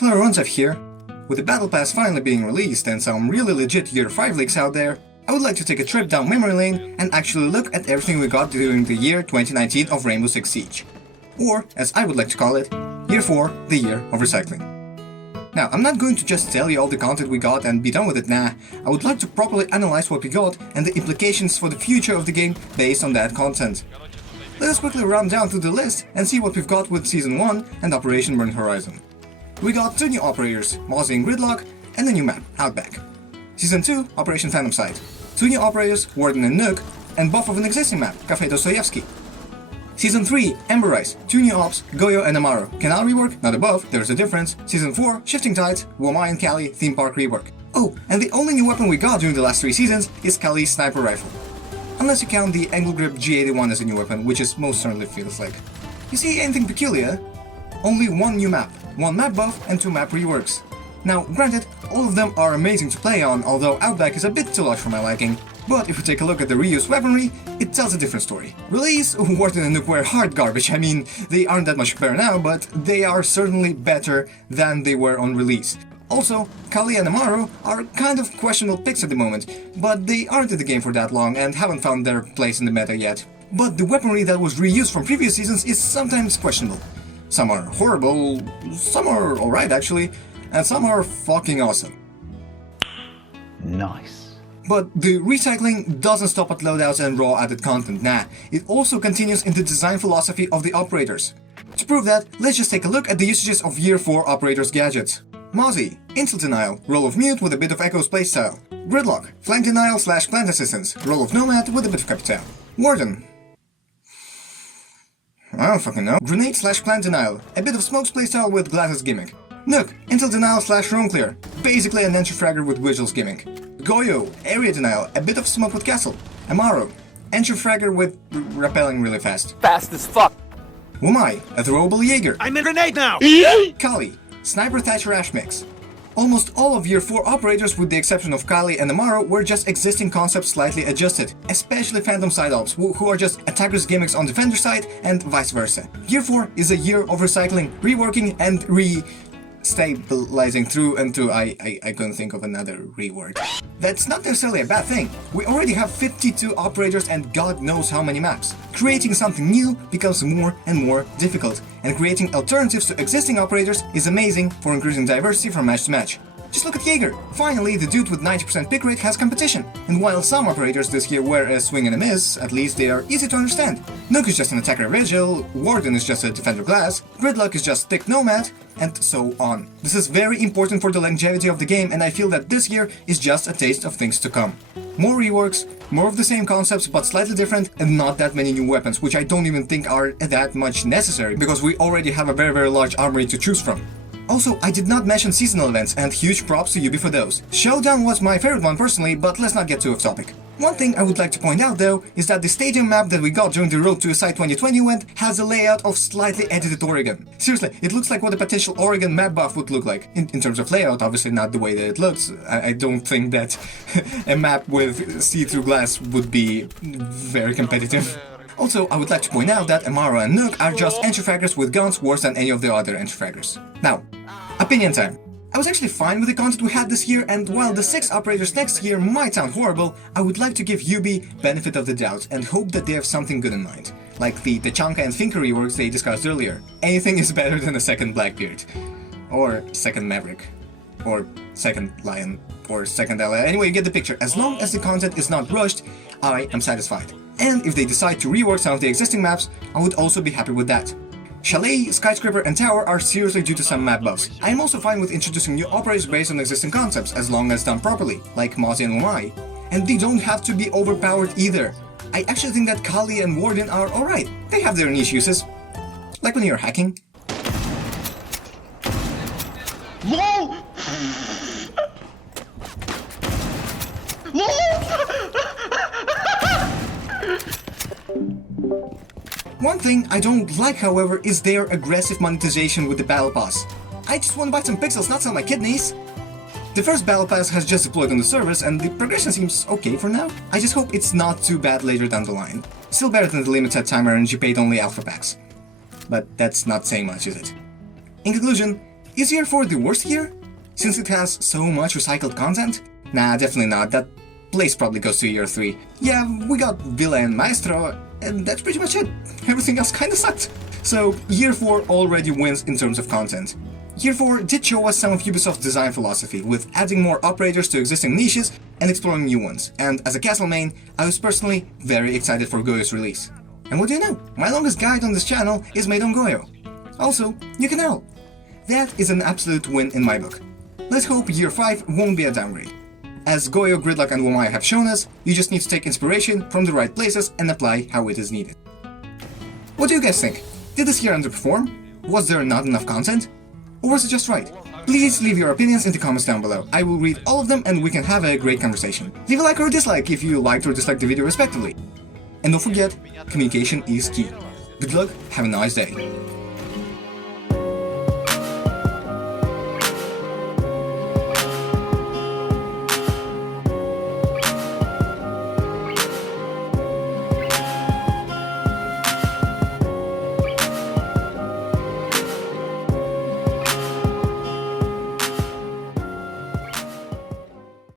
Hello everyone, Xephy here. With the Battle Pass finally being released and some really legit Year 5 leaks out there, I would like to take a trip down memory lane and actually look at everything we got during the year 2019 of Rainbow Six Siege. Or, as I would like to call it, Year 4, the year of recycling. Now, I'm not going to just tell you all the content we got and be done with it, nah. I would like to properly analyze what we got and the implications for the future of the game based on that content. Let us quickly run down through the list and see what we've got with Season 1 and Operation Burn Horizon. We got 2 new operators, Mozzie and Gridlock, and a new map, Outback. Season 2, Operation Phantom Sight. 2 new operators, Warden and Nook, and buff of an existing map, Cafe Dostoyevsky. Season 3, Ember Rise, 2 new ops, Goyo and Amaro. Canal rework, not a buff, there's a difference. Season 4, Shifting Tides, Womai and Kali, Theme Park rework. Oh, and the only new weapon we got during the last 3 seasons is Kali's Sniper Rifle. Unless you count the Angle Grip G81 as a new weapon, which it most certainly feels like. You see anything peculiar? Only 1 new map, 1 map buff and 2 map reworks. Now, granted, all of them are amazing to play on, although Outback is a bit too large for my liking. But if we take a look at the reused weaponry, it tells a different story. Release, Warden and Nook were hard garbage. I mean, they aren't that much better now, but they are certainly better than they were on release. Also, Kali and Amaro are kind of questionable picks at the moment, but they aren't in the game for that long and haven't found their place in the meta yet. But the weaponry that was reused from previous seasons is sometimes questionable. Some are horrible, some are alright actually, and some are fucking awesome. Nice. But the recycling doesn't stop at loadouts and raw added content, nah, it also continues in the design philosophy of the operators. To prove that, let's just take a look at the usages of Year 4 operators' gadgets. Mozzie, Insult Denial, Role of Mute with a bit of Echo's playstyle. Gridlock, Flank Denial / Plant Assistance, Role of Nomad with a bit of Capital. Warden, I don't fucking know. Grenade / Plant Denial, a bit of Smoke's playstyle with Glasses gimmick. Nook, Intel Denial / Roam Clear, basically an entry fragger with Vigil's gimmick. Goyo, Area Denial, a bit of Smoke with Castle. Amaro, entry fragger with repelling really fast. Fast as fuck. Womai, a throwable Jaeger. I'm in grenade now! Kali, Sniper Thatcher Ash mix. Almost all of Year 4 operators, with the exception of Kali and Amaro, were just existing concepts slightly adjusted, especially Phantom Side Ops, who are just attackers' gimmicks on Defender side, and vice versa. Year 4 is a year of recycling, reworking, and stabilizing through and through. I couldn't think of another reword. That's not necessarily a bad thing. We already have 52 operators and God knows how many maps. Creating something new becomes more and more difficult, and creating alternatives to existing operators is amazing for increasing diversity from match to match. Just look at Jaeger. Finally, the dude with 90% pick rate has competition. And while some operators this year were a swing and a miss, at least they are easy to understand. Nook is just an attacker vigil, Warden is just a defender glass, Gridlock is just thick nomad, and so on. This is very important for the longevity of the game, and I feel that this year is just a taste of things to come. More reworks, more of the same concepts but slightly different, and not that many new weapons, which I don't even think are that much necessary, because we already have a very large armory to choose from. Also, I did not mention seasonal events, and huge props to Yubi for those. Showdown was my favorite one personally, but let's not get too off topic. One thing I would like to point out though, is that the stadium map that we got during the Road to a Site 2020 event has a layout of slightly edited Oregon. Seriously, it looks like what a potential Oregon map buff would look like. In terms of layout, obviously not the way that it looks. I don't think that a map with see-through glass would be very competitive. Also, I would like to point out that Amaro and Nook are just entry fraggers with guns worse than any of the other entry fraggers. Now, opinion time. I was actually fine with the content we had this year, and while the 6 operators next year might sound horrible, I would like to give Yubi benefit of the doubt and hope that they have something good in mind. Like the Tachanka and Finker reworks they discussed earlier. Anything is better than a second Blackbeard. Or second Maverick. Or second Lion. Or second Ally. Anyway, you get the picture. As long as the content is not rushed, I am satisfied. And if they decide to rework some of the existing maps, I would also be happy with that. Chalet, Skyscraper, and Tower are seriously due to some map buffs. I am also fine with introducing new operators based on existing concepts, as long as done properly, like Mozzie and Womai. And they don't have to be overpowered either. I actually think that Kali and Warden are alright. They have their niche uses. Like when you're hacking. LOL! One thing I don't like, however, is their aggressive monetization with the Battle Pass. I just want to buy some pixels, not sell my kidneys. The first Battle Pass has just deployed on the service, and the progression seems okay for now. I just hope it's not too bad later down the line. Still better than the limited time RNG paid only alpha packs. But that's not saying much, is it? In conclusion, Is year 4 the worst year? Since it has so much recycled content? Nah, definitely not. That place probably goes to year 3. Yeah, we got Villa and Maestro, and that's pretty much it. Everything else kinda sucked. So, year 4 already wins in terms of content. Year 4 did show us some of Ubisoft's design philosophy, with adding more operators to existing niches and exploring new ones, and as a Castle main, I was personally very excited for Goyo's release. And what do you know? My longest guide on this channel is made on Goyo. Also, you can help. That is an absolute win in my book. Let's hope year 5 won't be a downgrade. As Goyo, Gridlock and Womai have shown us, you just need to take inspiration from the right places and apply how it is needed. What do you guys think? Did this year underperform? Was there not enough content? Or was it just right? Please leave your opinions in the comments down below. I will read all of them and we can have a great conversation. Leave a like or a dislike if you liked or disliked the video respectively. And don't forget, communication is key. Good luck, have a nice day.